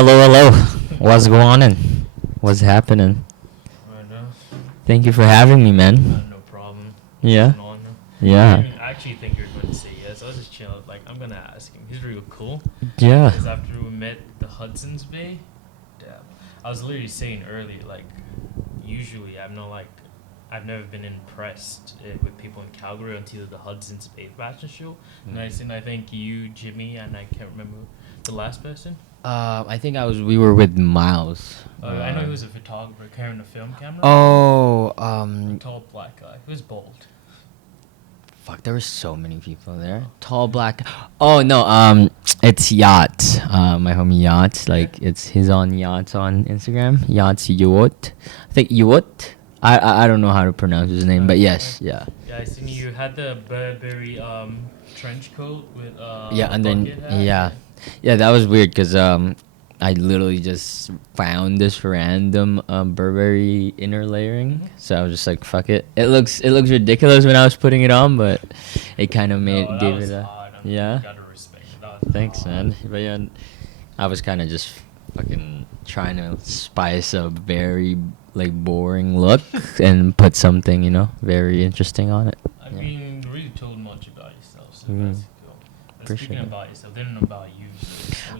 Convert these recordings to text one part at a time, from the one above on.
Hello. What's going on? What's happening? Right now. Thank you for having me, man. No problem. Yeah. Going on. Yeah. I actually think you're going to say yes. I was just chilling. Like, I'm going to ask him. He's real cool. Yeah. Because after we met the Hudson's Bay, damn. I was literally saying earlier, like, usually I've never been impressed with people in Calgary until the Hudson's Bay fashion show. And I think you, Jimmy, and I can't remember the last person. I think we were with Miles. I know he was a photographer carrying a film camera. Oh, A tall black guy. He was bald. fuck, there were so many people there. Tall black. Oh no, it's Yacht. My homie Yacht. Like he's on Yacht on Instagram. Yacht's Yacht. I think Yacht. I don't know how to pronounce his name, but yes, yeah. Yeah, I seen you had the Burberry trench coat with Yeah, and then bucket hat. yeah, that was weird because I literally just found this random Burberry inner layering, so I was just like, "Fuck it." It looks ridiculous when I was putting it on, but it kind of gave it a Hard. yeah. You gotta respect it. That was Thanks, hard. man. But yeah, I was kind of just fucking trying to spice a very like boring look and put something very interesting on it. I Yeah. mean, you really told much about yourself, so Mm. that's cool. But Appreciate speaking it. about yourself, they don't know about you.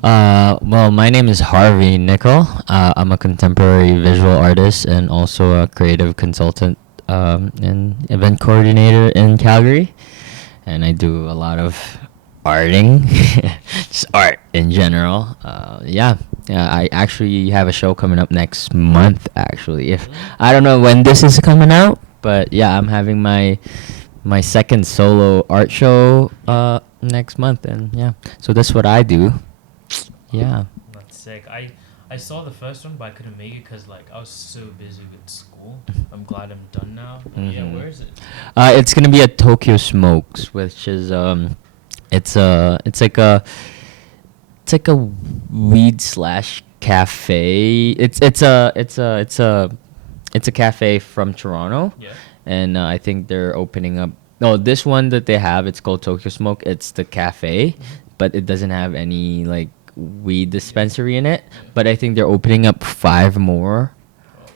Well, my name is Harvey Nickel. I'm a contemporary visual artist and also a creative consultant and event coordinator in Calgary. And I do a lot of arting, just art in general. Yeah. I actually have a show coming up next month. Actually, if I don't know when this is coming out, but yeah, I'm having my second solo art show next month, and yeah, so that's what I do. Yeah. That's sick. I saw the first one, but I couldn't make it because like I was so busy with school. I'm glad I'm done now. But yeah, Mhm. where is it? It's gonna be at Tokyo Smokes, which is it's like a weed slash cafe. It's a cafe from Toronto, Yeah. and I think they're opening up. No, this one that they have, it's called Tokyo Smoke. It's the cafe, but it doesn't have any like weed dispensary in it. But I think they're opening up 5 more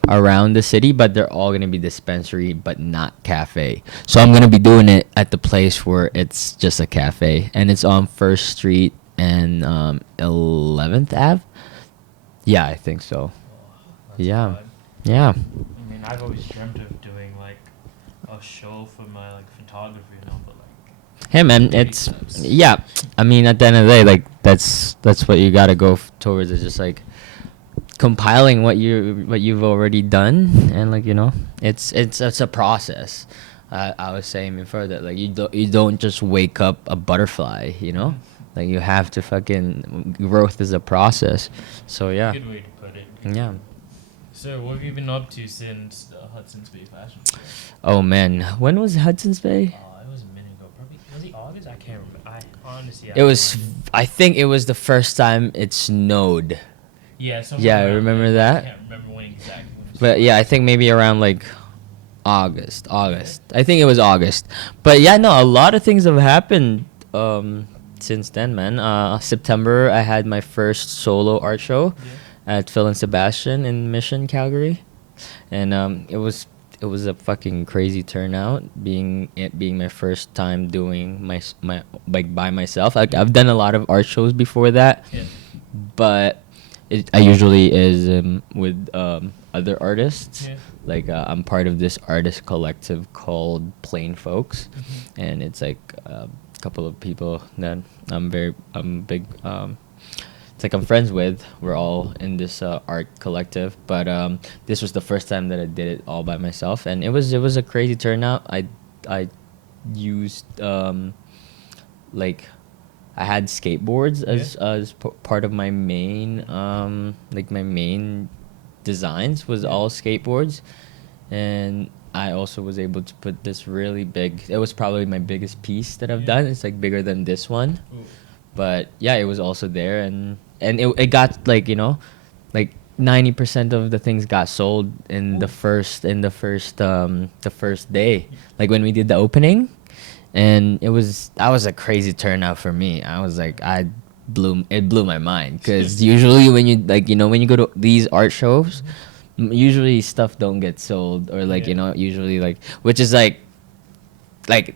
around the city, but they're all gonna be dispensary but not cafe. So I'm gonna be doing it at the place where it's just a cafe, and it's on First Street and 11th Ave. Yeah, I think so. That's Yeah, vibe. yeah. I mean, I've always dreamt of doing like a show for my like photography, but like Hey man, baby it's steps. yeah. I mean, at the end of the day, like that's what you gotta go towards. Is just like compiling what you've already done, and like it's a process. I was saying before that like you don't just wake up a butterfly. Like you have to fucking growth is a process. So yeah, Good way to put it. yeah. So, what have you been up to since the Hudson's Bay Fashion Show? Oh man, when was Hudson's Bay? It was a minute ago. Probably was it August? I can't remember. I honestly. It was. I think it was the first time it snowed. Yeah. Yeah, I remember that. I can't remember when exactly. When it But yeah, I think maybe around like August. I think it was August. But yeah, no, a lot of things have happened since then, man. September, I had my first solo art show at Phil and Sebastian in Mission, Calgary, and it was a fucking crazy turnout. Being my first time doing my like by myself. Like I've done a lot of art shows before that, Yeah. but I usually is with other artists. Yeah. Like I'm part of this artist collective called Plain Folks, and it's like a couple of people that I'm big. It's like I'm friends with. We're all in this art collective, but this was the first time that I did it all by myself, and it was a crazy turnout. I used like I had skateboards as part of my main like my main designs was all skateboards, and I also was able to put this really big. It was probably my biggest piece that I've done. It's like bigger than this one, Ooh. but yeah, it was also there, and it got like like 90% of the things got sold in the first day, like when we did the opening, and that was a crazy turnout for me. I was like blew my mind, because usually when you like, when you go to these art shows, usually stuff don't get sold, or like, Yeah. usually, like, which is like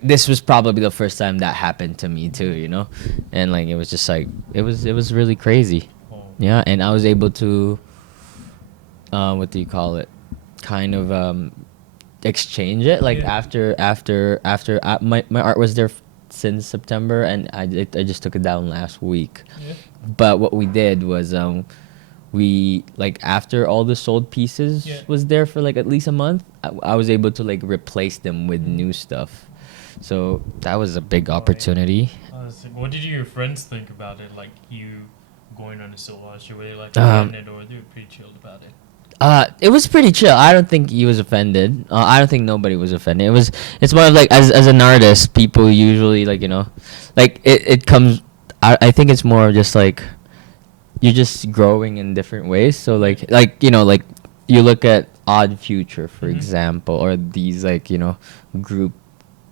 this was probably the first time that happened to me too, and like it was just like it was really crazy. Oh. Yeah, and I was able to, what do you call it, kind of exchange it, like, Yeah. after my art was there since September, and I just took it down last week. Yeah. But what we did was, we, like, after all the sold pieces Yeah. was there for like at least a month, I was able to like replace them with new stuff. So that was a big Oh, yeah. opportunity. What did your friends think about it? Like you going on a solo art show? Were they like Um, offended, or they were pretty chilled about it? It was pretty chill. I don't think he was offended. I don't think nobody was offended. It's more of like, as an artist, people usually, like, like it comes. I think it's more of just like you're just growing in different ways. So like like you look at Odd Future, for Mhm. example, or these, like, group,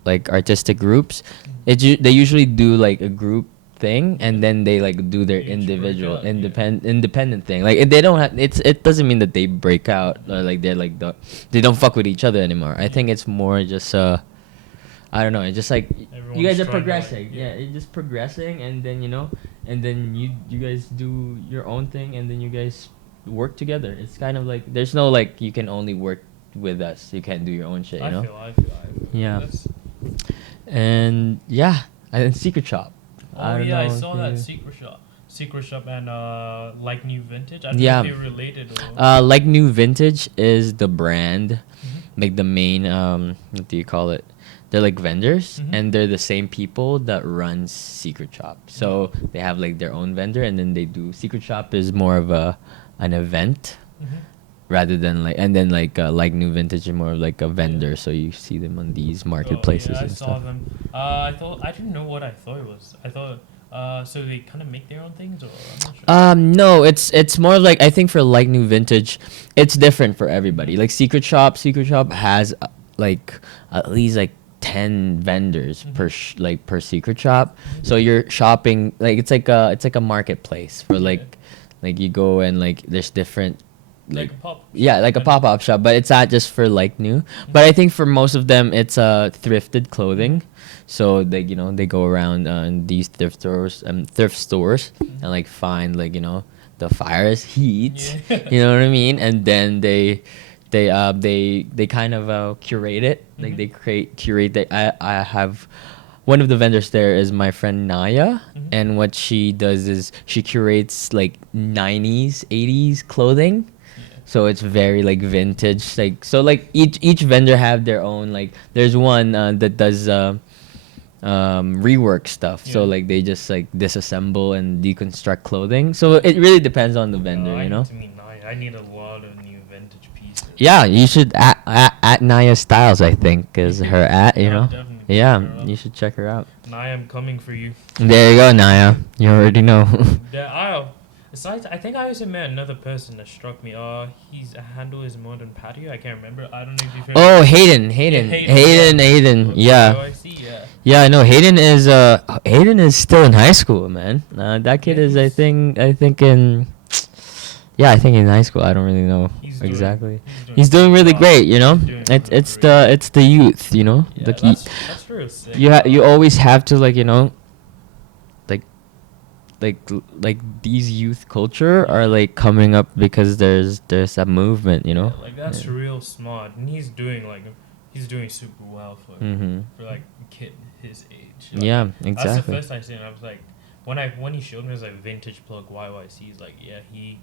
like, artistic groups. They usually do like a group thing, and then they like do their Each break individual out, yeah. independent thing. Like, they don't have, it doesn't mean that they break out, or like they're like they don't fuck with each other anymore. I think it's more just I don't know. It's just like Everyone's you guys are trying to, like, progressing. yeah. Yeah, it's just progressing, and then and then you guys do your own thing, and then you guys work together. It's kind of like there's no like you can only work with us. You can't do your own shit. I feel. Yeah. That's, And yeah, and Secret Shop. oh don't yeah, I know saw if that you- Secret Shop, and like New Vintage. I don't Yeah. know if they're related. Or, Like New Vintage is the brand, Mhm. like the main, what do you call it? They're like vendors, Mhm. and they're the same people that runs Secret Shop. So they have like their own vendor, and then they do Secret Shop is more of an event, Mhm. rather than like, and then like New Vintage is more of like a vendor. So you see them on these marketplaces Oh, yeah, I and saw stuff. them. I didn't know what I thought it was. I thought so they kind of make their own things, or I'm not sure. No, it's more of like, I think for like New Vintage, it's different for everybody. Like Secret Shop has like at least like 10 vendors per per Secret Shop. So you're shopping, like, it's like a marketplace for Yeah. like you go, and like there's different, Like a pop. yeah, like a pop-up shop, but it's not just for like new. But I think for most of them it's thrifted clothing. So they go around in these thrift stores and like find, like, the fire's heat. Yeah. You know what I mean? And then they kind of curate it. Like Mhm. they curate that. I have one of the vendors there is my friend Naya, Mhm. and what she does is she curates like 90s, 80s clothing. Yeah. So it's very like vintage, like, so like each vendor have their own, like, there's one that does rework stuff. So Yeah. like they just like disassemble and deconstruct clothing. So it really depends on the vendor, I you know. need to meet Naya. I need a lot of new vintage pieces. Yeah, you should at Naya Styles, I think, is her at, Yeah, you know. definitely check Yeah, her out. you should check her out. Naya, I'm coming for you. There you go, Naya. You already know. Besides, I think I also met another person that struck me. His handle is Modern Patio. I can't remember. I don't know if you've heard. Oh, Hayden. Yeah. Oh, I see. Yeah. Yeah, I know. Hayden is still in high school, man. That kid Yeah, is, I think in, yeah, I think in high school. I don't really know He's doing- exactly. He's doing really wow. great, you know. He's doing It's really it's the youth, you know. Yeah, The that's real sick. you always have to, like, like like these youth culture are like coming up because there's a movement, you know. Yeah, like that's Yeah. real smart, and he's doing super well Mhm. for like a kid his age. Yeah, That's the exactly. first I seen. I was like, when he showed me, it was like vintage plug YYC. He's like, yeah, he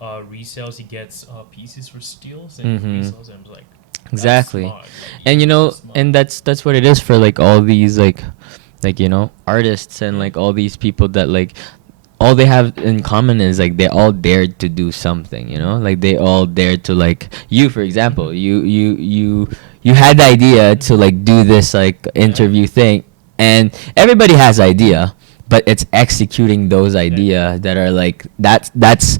resells. He gets pieces for steals and Mhm. resells them. I was like, that's Exactly. smart. Like, And that's smart. and that's what it is for like all these like artists and like all these people that like all they have in common is like they all dared to do something, like they all dared to, like, you, for example, you had the idea to like do this like interview thing, and everybody has idea, but it's executing those idea that are like that's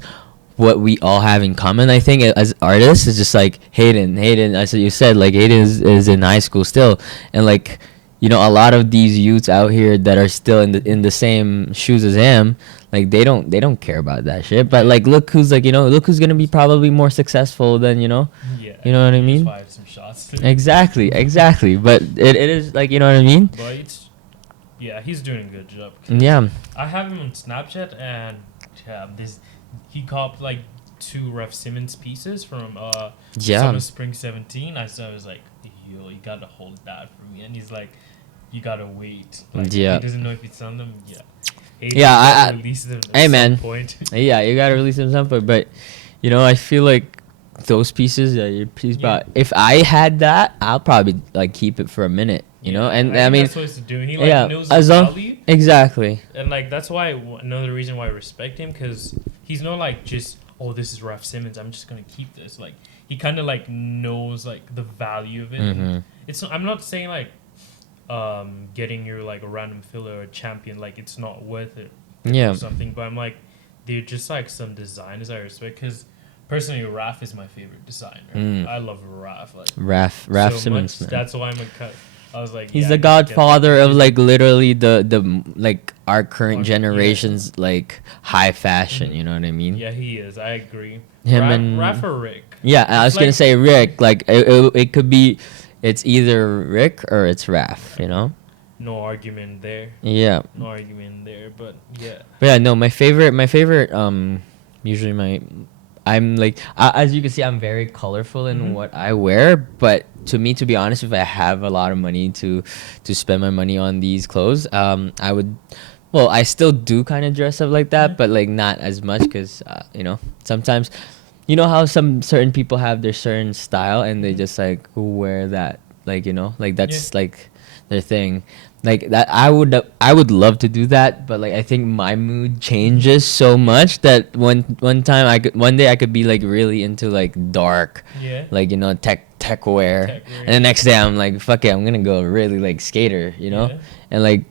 what we all have in common. I think as artists, it's just like Hayden, as you said, like Hayden is in high school still, and like, a lot of these youths out here that are still in the same shoes as him, Like they don't care about that shit. But like look who's like, look who's gonna be probably more successful than, Yeah. you know what I He just mean? fired some shots. Exactly. But it is like, you know what I mean? But it's, yeah, he's doing a good job. 'Cause Yeah. I have him on Snapchat, and he copped like 2 Ref Simmons pieces from Yeah. Summer Spring 17. I was like, yo, you gotta hold that for me, and he's like, you gotta wait. Like, Yeah. he doesn't know if it's on them. Yeah. Yeah, I release them at hey some man. point. Yeah, you gotta release them something. But I feel like those pieces that you're pleased Yeah. about. If I had that, I'll probably like keep it for a minute. And I think mean, that's what he's doing. He like yeah, knows the as long value, exactly. and like that's why another reason why I respect him, because he's not like just, oh, this is Raf Simmons, I'm just gonna keep this. Like he kind of like knows like the value of it. Mm-hmm. I'm not saying like getting your like a random filler or a champion, like it's not worth it. Yeah. Or something, but I'm like, they're just like some designers I respect, because personally Raf is my favorite designer. I love Raf. Like Raf so Simmons, much, man. that's why I'm a cut. I was like, He's yeah, the I gotta get godfather that. of like literally the like our current Yeah. generation's like high fashion. You know what I mean? Yeah, he is. I agree. Him and Raf or Rick. yeah, I was It's gonna like- say Rick. Like it could be, it's either Rick or it's Raf. No argument there. Yeah. No argument there. But yeah. But yeah, no, my favorite, usually I'm like, as you can see, I'm very colorful in what I wear. But to me, to be honest, if I have a lot of money to spend my money on these clothes, I would, well, I still do kind of dress up like that, but like not as much because, sometimes, you know how some certain people have their certain style and they just like wear that, like, like that's like their thing. Like that, I would love to do that, but like I think my mood changes so much that one day I could be like really into like dark, Yeah. like tech wear, Tech wear. and the next day I'm like, fuck it, I'm gonna go really like skater, Yeah. but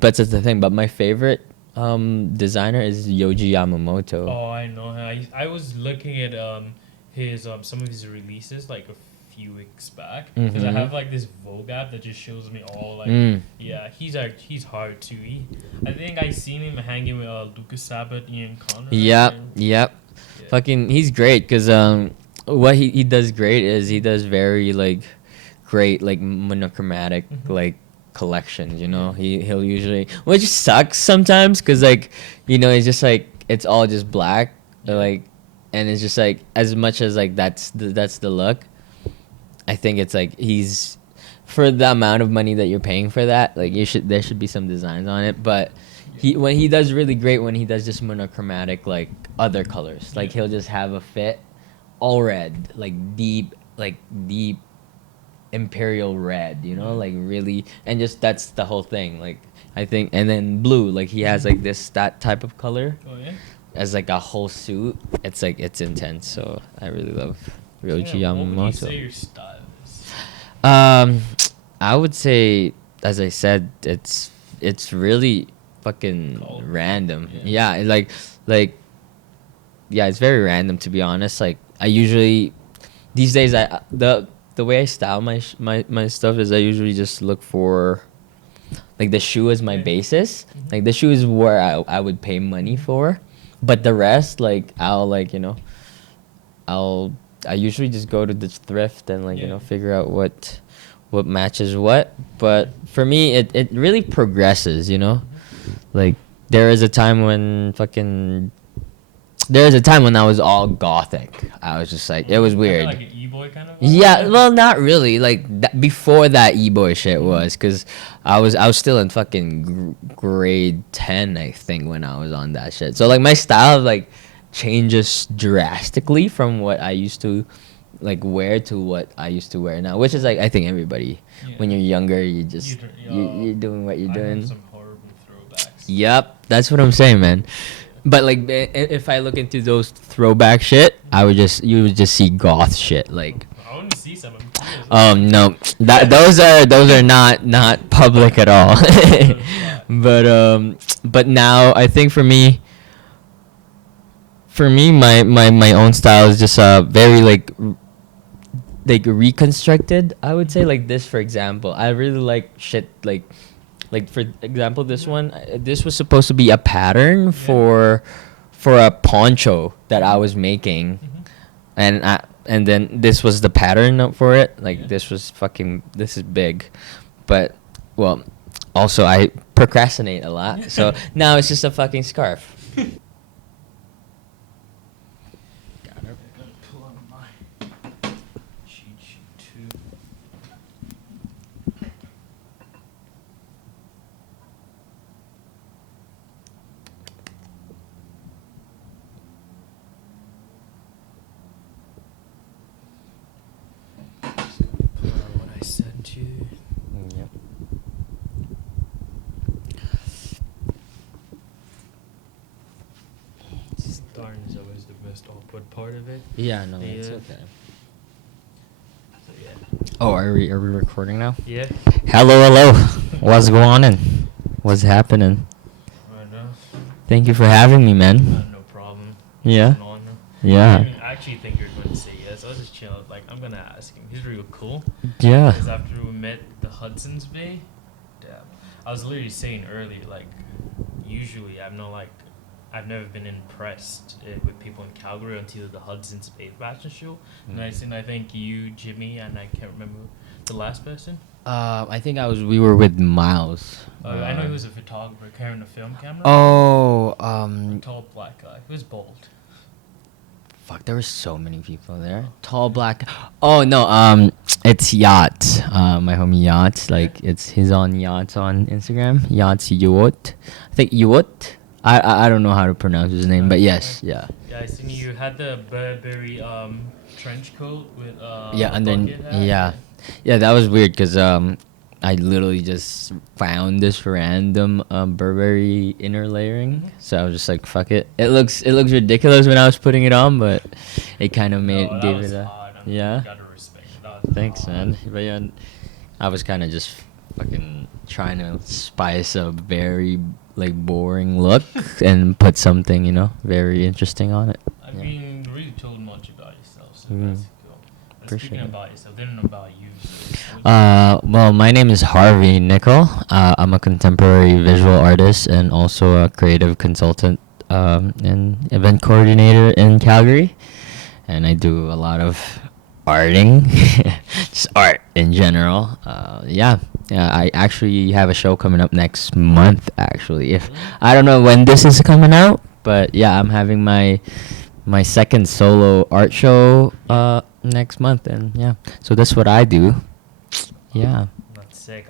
that's the thing. But my favorite designer is Yoji Yamamoto. Oh, I know. I was looking at his some of his releases like a few weeks back, because I have like this Vogue app that just shows me all like yeah, he's hard too. I think I seen him hanging with Lucas Sabat, Ian Connor. Yep. Yeah. Fucking, he's great because what he does great is he does very like great like monochromatic like collections. He'll usually, which sucks sometimes because like it's just like it's all just black like, and it's just like as much as like that's the look. I think it's like he's, for the amount of money that you're paying for that, like there should be some designs on it. But when he does really great when he does just monochromatic like other colors. Like he'll just have a fit all red, like deep imperial red, like really, and just that's the whole thing. Like I think, and then blue, like he has like that type of color as like a whole suit. It's like it's intense. So I really love Ryoji Yamamoto. What would you say your style is? I would say, as I said, it's really fucking Cold. random. Yeah. Yeah, it's very random, to be honest. Like I usually these days the way I style my stuff is I usually just look for like the shoe as my basis. Like the shoe is where I would pay money for, but the rest like I usually just go to the thrift and figure out what matches what. But for me, it really progresses, Like there is a time when I was all gothic. I was just like, it was weird. Like an e-boy kind of vibe? Yeah, well, not really. Like before that e-boy shit was, because I was still in fucking grade 10, I think, when I was on that shit. So like my style like changes drastically from what I used to like wear to what I used to wear now, which is like I think everybody when you're younger you're doing what you're doing. Some horrible throwbacks. Yep, that's what I'm saying, man. But like if I look into those throwback shit, you would just see goth shit like. I want to see some. No, those are not public at all. But now I think for me my own style is just very like reconstructed, I would say. Like this, for example, I really like shit like Like for example, this one, this was supposed to be a pattern for a poncho that I was making, and then this was the pattern for it. Like Yeah. this is big, but well, also I procrastinate a lot, so now it's just a fucking scarf. Got it. I'm gonna pull out my cheat sheet too. Just gonna pull out what I sent you. Yep. Darn is always the most awkward part of it. Yeah, no, it's Yeah. okay. So yeah. Oh, are we recording now? Yeah. Hello. What's going on? What's happening? I know. Thank you for having me, man. No problem. Yeah. Going on. Yeah. I actually think you're going to say yes. I was just chilling. Like, I'm going to ask him. He's real cool. Yeah. Because after we met the Hudson's Bay, damn. I was literally saying earlier, like, usually I've never been impressed with people in Calgary until the Hudson's Bay fashion show. And I think you, Jimmy, and I can't remember the last person. I think we were with Miles. I know he was a photographer carrying a film camera. Oh, A tall black guy. He was bald. fuck, there were so many people there. Tall black. Oh no, it's Yacht. My homie Yacht. Like he's on Yacht on Instagram. Yacht's Yacht. I think Yacht. I don't know how to pronounce his name, but yes, yeah. Yeah, I seen you had the Burberry trench coat with Yeah, and then bucket hat. yeah, that was weird because I literally just found this random Burberry inner layering, so I was just like, fuck it. It looks ridiculous when I was putting it on, but it kind of gave it a hot. yeah. Gotta respect it. That was Thanks, hot. man. But yeah, I was kind of just fucking trying to spice a very like boring look and put something, very interesting on it. I've Yeah. been really told much about yourself, so Mm. that's cool. But Appreciate speaking it. about yourself, they don't know about you. So Well, my name is Harvey Nickel. I'm a contemporary visual artist and also a creative consultant and event coordinator in Calgary. And I do a lot of arting, just art in general. Yeah, I actually have a show coming up next month. Actually, if I don't know when this is coming out, but yeah, I'm having my second solo art show next month, and yeah, so that's what I do. Yeah. That's sick.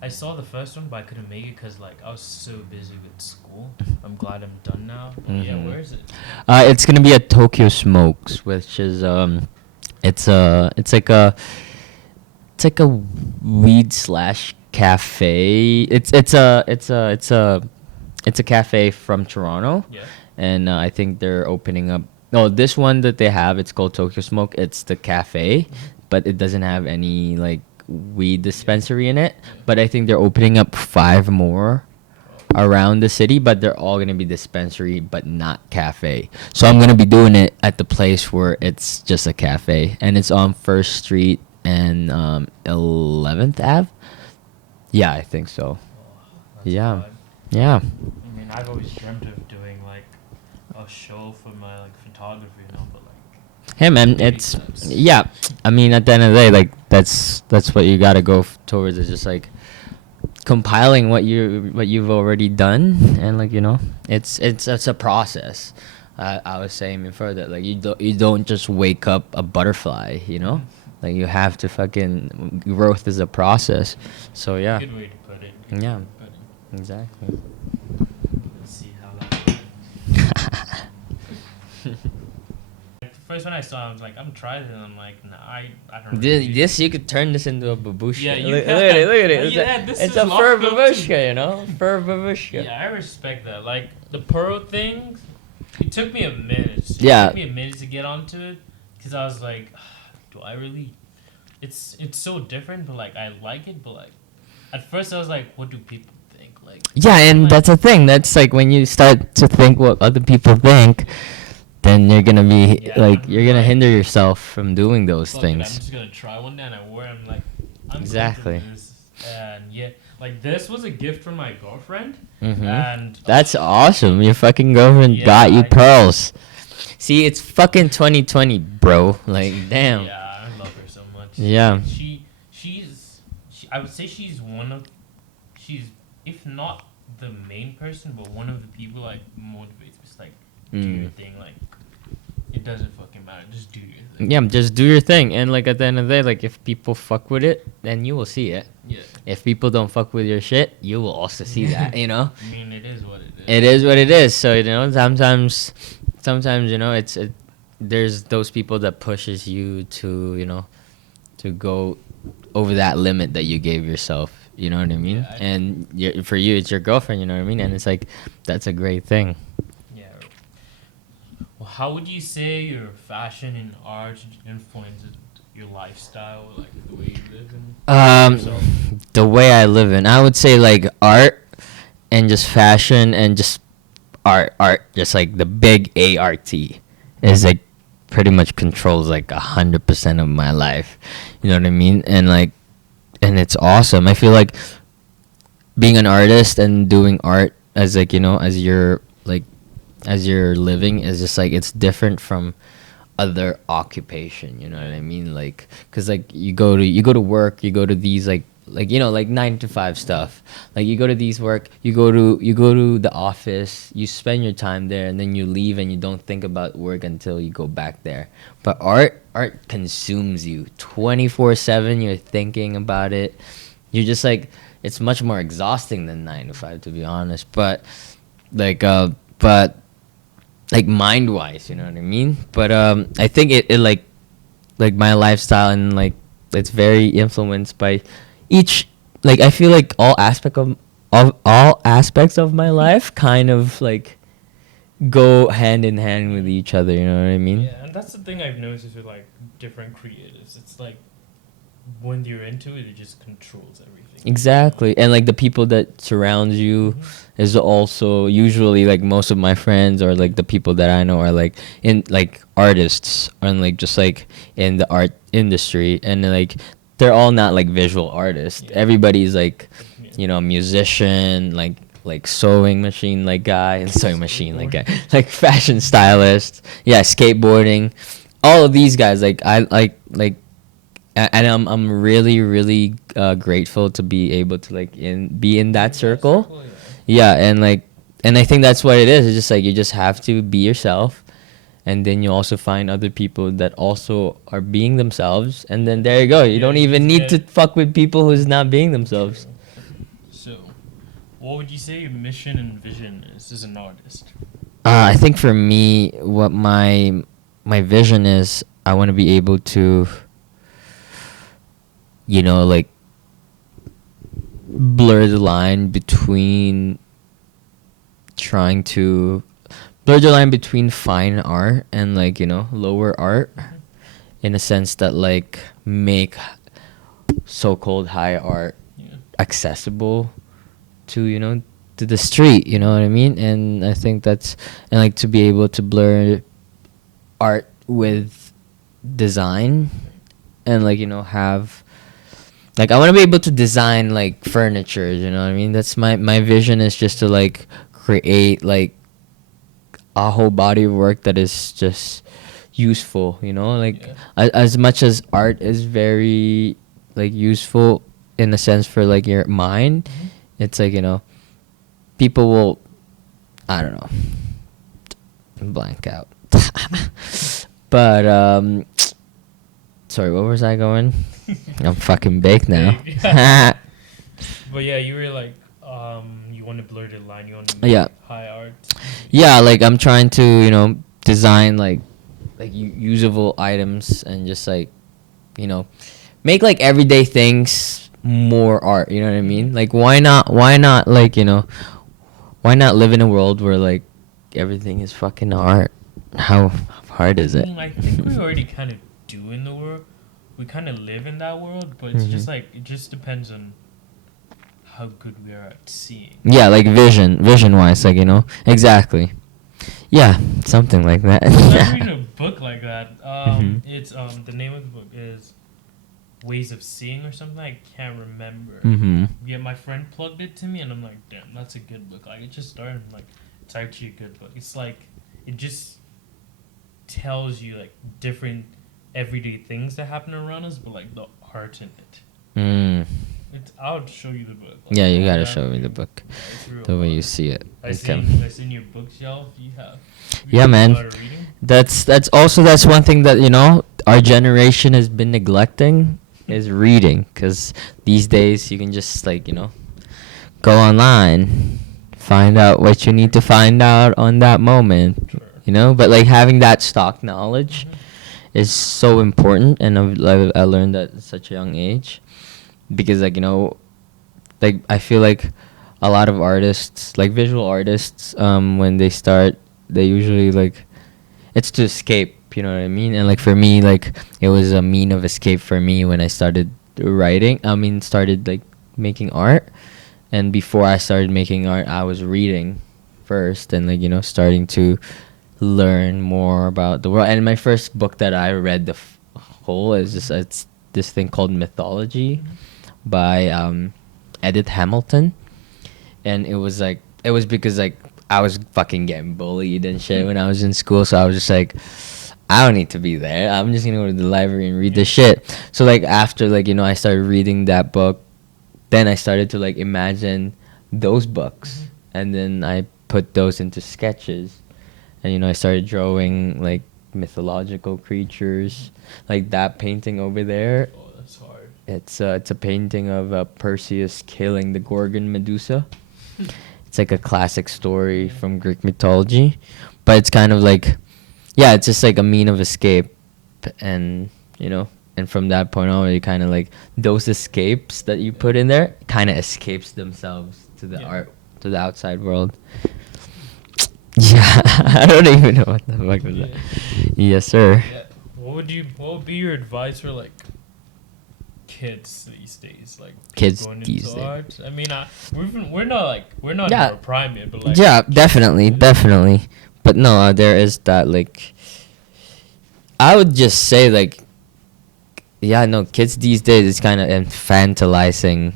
I saw the first one, but I couldn't make it because like I was so busy with school. I'm glad I'm done now. But yeah, Mhm. where is it? It's gonna be at Tokyo Smokes, which is it's like a weed slash cafe. It's a cafe from Toronto, Yeah. and I think they're opening up. No, this one that they have, it's called Tokyo Smoke. It's the cafe, but it doesn't have any like weed dispensary in it. But I think they're opening up 5 more around the city, but they're all gonna be dispensary but not cafe. So I'm gonna be doing it at the place where it's just a cafe, and it's on First Street and 11th Ave. Yeah, I think so. That's Yeah. odd. Yeah. I mean, I've always dreamt of doing like a show for my like photography, but like. Hey man, Maybe it's that's- yeah. I mean, at the end of the day, like that's what you gotta go towards. Is just like compiling what you've already done, and like it's a process. I was saying before that like you don't just wake up a butterfly, like you have to fucking growth is a process. So yeah, Good way to put it. Good Yeah. way to put it. exactly. Let's see how that goes. Like, the first one I saw, I was like, I'm trying it, and I'm like, nah, I don't know. This you could turn this into a babushka. Yeah, you look, can. look at it, look at it. It's Yeah, a, this it's is a fur locked up too. babushka, fur babushka. Yeah, I respect that. Like the pearl thing, it took me a minute. Yeah. It took me a minute to get onto it because I was like, do I really? It's so different, but like I like it, but like at first I was like, what do people think? Like Yeah, and like, that's the thing. That's like when you start to think what other people think, then you're gonna be Yeah, like I'm you're gonna like- hinder yourself from doing those fuck it, I'm things. just gonna try one day, and I wear. I'm like, I'm Exactly. comfortable with this. And yeah, Like this was a gift from my girlfriend, Mm-hmm. and That's awesome. Your fucking girlfriend got you pearls. See, it's fucking 2020, bro. Like, damn. Yeah, I love her so much. Yeah. I would say she's if not the main person, but one of the people like motivates me. It's like do your thing. Like it doesn't fucking matter. Just do your thing. Yeah, just do your thing. And like at the end of the day, like if people fuck with it, then you will see it. Yeah. If people don't fuck with your shit, you will also see that, you know? I mean, it is what it is. It is what it is. So, you know, sometimes you know, there's those people that pushes you to, you know, to go over that limit that you gave yourself. You know what I mean? Yeah, And for you, it's your girlfriend. You know what I mean? And it's like that's a great thing. Yeah. Well, how would you say your fashion and art influences your lifestyle, like the way you live yourself? The way I live in, I would say like art and just fashion and just art, just like the big ART is like pretty much controls like 100% of my life. You know what I mean? And like, and it's awesome. I feel like being an artist and doing art as like, you know, as you're living is just like it's different from other occupation, you know what I mean? Like cuz like you go to work, you go to these like you know, like 9 to 5 stuff. Like you go to these work, you go to the office, you spend your time there and then you leave and you don't think about work until you go back there. But art consumes you 24/7. You're thinking about it. You're just like it's much more exhausting than 9 to 5 to be honest. But like mind wise, you know what I mean? But I think it like my lifestyle and like it's very influenced by each, like I feel like all aspects of my life kind of like go hand in hand with each other, you know what I mean? Yeah, and that's the thing I've noticed with like different creatives. It's like when you're into it, it just controls everything. Exactly. And like the people that surround you is also usually like most of my friends or like the people that I know are like in like artists and like just like in the art industry and like they're all not like visual artists. Yeah. Everybody's like, you know, a musician, like sewing machine like guy and sewing machine like guy, like fashion stylist, yeah, skateboarding, all of these guys like I like and I'm really grateful to be able to like be in that circle. Yeah, and like and I think that's what it is. It's just like you just have to be yourself and then you also find other people that also are being themselves and then there you go. You don't even need to fuck with people who's not being themselves. So, what would you say your mission and vision is as an artist? I think for me what my vision is, I want to be able to, you know, like blur the line between fine art and like, you know, lower art in a sense that like make so-called high art accessible to, you know, to the street, you know what I mean? And I think that's, and like to be able to blur art with design and like, you know, have like I want to be able to design like furniture, you know what I mean? That's my vision is just to like create like a whole body of work that is just useful, you know, like as much as art is very like useful in a sense for like your mind, it's like, you know, people will, I don't know, blank out. But sorry, what was I going? I'm fucking baked now. But yeah, you were like you want to blur the line, you want to make high art. Yeah, like I'm trying to, you know, design like usable items and just like, you know, make like everyday things more art, you know what I mean? Like why not like, you know, why not live in a world where like everything is fucking art? How hard is it? I think we already kind of do in the world. We kind of live in that world, but it's just like it just depends on how good we are at seeing. Yeah, like vision wise, like, you know, exactly. Yeah, something like that. I'm reading a book like that. It's the name of the book is ways of seeing or something. I can't remember. Mm-hmm. Yeah, my friend plugged it to me, and I'm like, damn, that's a good book. Like, it just started. I'm like, it's actually a good book. It's like it just tells you like different everyday things that happen around us, but like the art in it. Mm. I'll show you the book. Yeah, you I'll gotta grab show me you. the book. Yeah, it's real The way you fun. see it. I Okay. seen your bookshelf. You have. Yeah, do a man. lot of reading? That's also that's one thing that our generation has been neglecting is reading, because these days you can just like go online, find out what you need to find out on that moment, Sure. but like having that stock knowledge Mhm. is so important, and I learned that at such a young age, because like like I feel like a lot of artists, like visual artists, when they start, they usually like it's to escape, you know what I mean? And like for me, like it was a mean of escape for me when I started writing. I mean, started like making art, and before I started making art, I was reading first, and like starting to learn more about the world. And my first book that I read whole is just it's this thing called Mythology by Edith Hamilton, and it was because like I was fucking getting bullied and shit when I was in school, so I was just like, I don't need to be there. I'm just gonna go to the library and read this shit. So like after like I started reading that book, then I started to like imagine those books, and then I put those into sketches, and I started drawing like mythological creatures, like that painting over there. Oh, that's hard. It's a painting of Perseus killing the Gorgon Medusa. It's like a classic story from Greek mythology, but it's kind of like, yeah, it's just like a mean of escape, and and from that point on, you kind of like those escapes that you put in there kind of escapes themselves to the art, to the outside world. Yeah, I don't even know what the fuck was that. Yes, sir. Yeah. What would be your advice for like kids these days, like Kids going these into days. art? I mean, we're not Yeah. in our prime yet, but like Yeah, definitely. But no, there is that like, I would just say like, yeah, no, kids these days is kind of infantilizing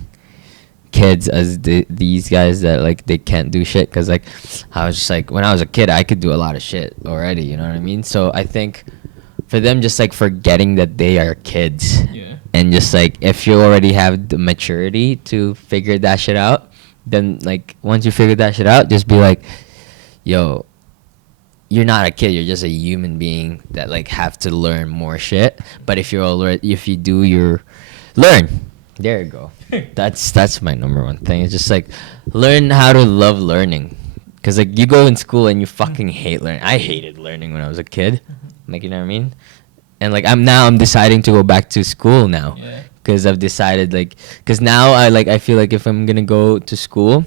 kids as these guys that like they can't do shit, because like I was just like, when I was a kid I could do a lot of shit already, you know what I mean? So I think for them, just like forgetting that they are kids, Yeah. and just like if you already have the maturity to figure that shit out, then like once you figure that shit out, just be like, yo, you're not a kid, you're just a human being that like have to learn more shit. But if you're already, if you do your learn, there you go. That's my number one thing. It's just like learn how to love learning, because like you go in school and you fucking hate learning. I hated learning when I was a kid, like, you know what I mean? And like I'm deciding to go back to school now, Yeah. because I've decided like, because now I feel like if I'm gonna go to school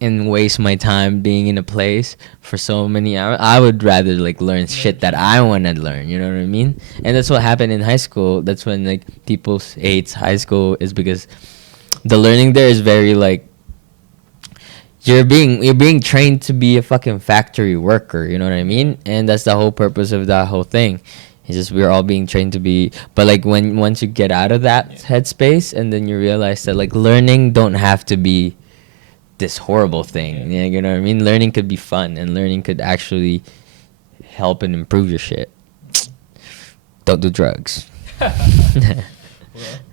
and waste my time being in a place for so many hours, I would rather like learn shit that I want to learn, you know what I mean? And that's what happened in high school. That's when like people hate high school, is because the learning there is very like, you're being trained to be a fucking factory worker, you know what I mean? And that's the whole purpose of that whole thing. It's just we're all being trained to be, but like once you get out of that headspace, and then you realize that like learning don't have to be this horrible thing. Yeah, you know what I mean? Learning could be fun, and learning could actually help and improve your shit. Don't do drugs. Well,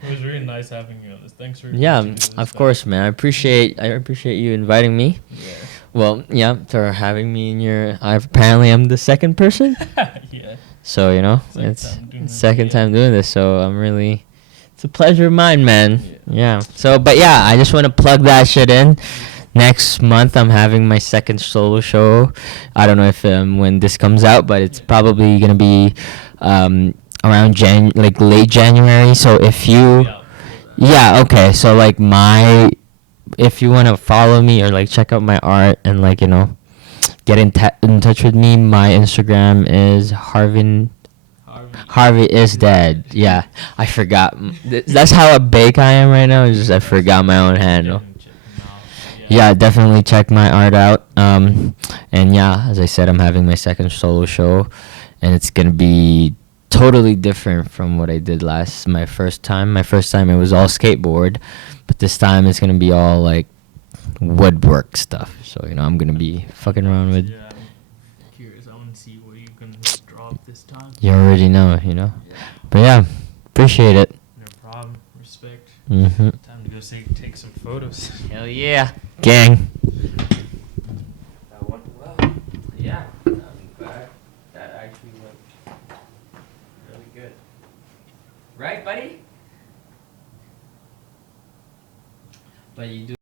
it was really nice having you on this. Thanks for Yeah, doing this, of course, man. I appreciate you inviting me. Yeah. Well, yeah, for having me in your. Apparently, I'm the second person. Yeah. So second time doing this. So I'm really. It's a pleasure of mine, man. Yeah. So, but yeah, I just want to plug that shit in. Next month, I'm having my second solo show. I don't know if when this comes out, but it's probably gonna be around late January. So if you, yeah, okay. So like if you wanna follow me or like check out my art and like get in touch with me, my Instagram is Harvey is dead. Yeah, I forgot. That's how big I am right now. Is just I forgot my own handle. Yeah, definitely check my art out. And yeah, as I said, I'm having my second solo show, and it's gonna be totally different from what I did my first time. My first time it was all skateboard, but this time it's gonna be all like woodwork stuff. So I'm gonna be fucking around with. Yeah, I'm curious. I want to see what you can drop this time. You already know, Yeah. But yeah, appreciate it. No problem. Respect. Mhm. Time to go take some photos. Hell yeah, gang. That went well. Yeah. I'm glad that actually went really good. Right, buddy? But you do.